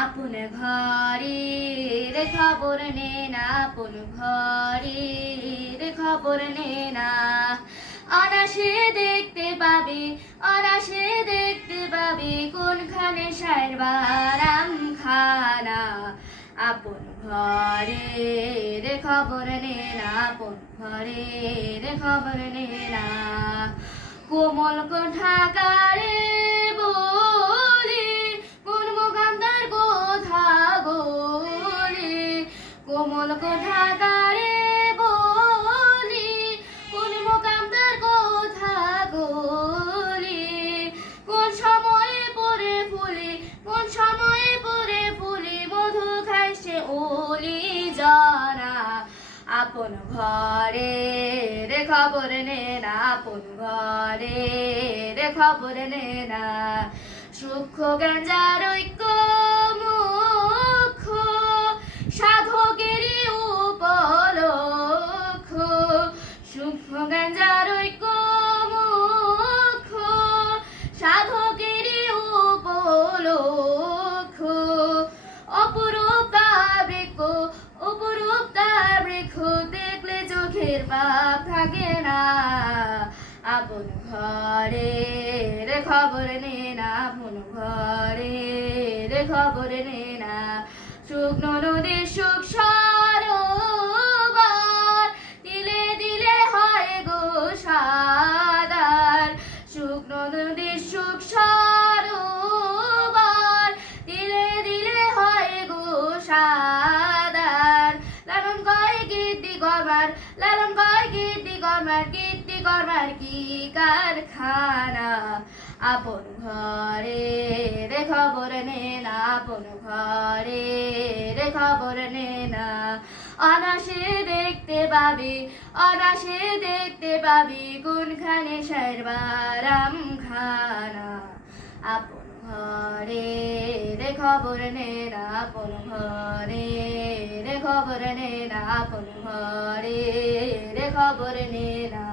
আপন ঘরের খবর নে না, আপন ঘরের খবর নে না। অনাসে দেখতে পাবি, অনাসে দেখতে পাবি কোনখানে সারবার খানা। আপন ঘরের খবর নে না, আপন ঘরের খবর নে না। কোমল কোঠাগারে বলি কোন মোকামদার কোথা গলি। কোমল কোঠাগারে বলি কোন মোকামদার কোথা গলি। কোন সময়ে পরে ফুলি, কোন সময়ে পরে ফুলি মধু খায় সে ওলি জরা। আপন ঘরের খবর নে না, আপন ঘরের খবর নে না। সূক্ষ্ম জ্ঞান ঐক্য মুখ্য সাধকেরই উপলক্ষ। সূক্ষ্ম জ্ঞান ঐক্য মুখ্য সাধকেরই উপলক্ষ। অপরূপ তার বৃক্ষ, অপরূপ তার বৃক্ষ দেখলে চোখের পাপ থাকে না। আপন ঘরের খবর নে না, আপন ঘরের খবর নে না। শুকনো নদীর সুখ সরোবর দিলে দিলে হয় গো সাদার। শুকনো নদীর সুখ সরোবর দিলে দিলে হয় গো সাদার। লালন কয় কীর্তি করবার, লালন কয় কীর্তি করবার, কীর্তি করবার কি কারখানা। আপন ঘরের খবর নে না, আপন ঘরের খবর নে না। অনাসে দেখতে পাবি, অনাসে দেখতে পাবি কোনখানে সারবার খানা। আপন ঘরের খবর নে না, আপন ঘরের খবর নে না, আপন ঘরের খবর নে না।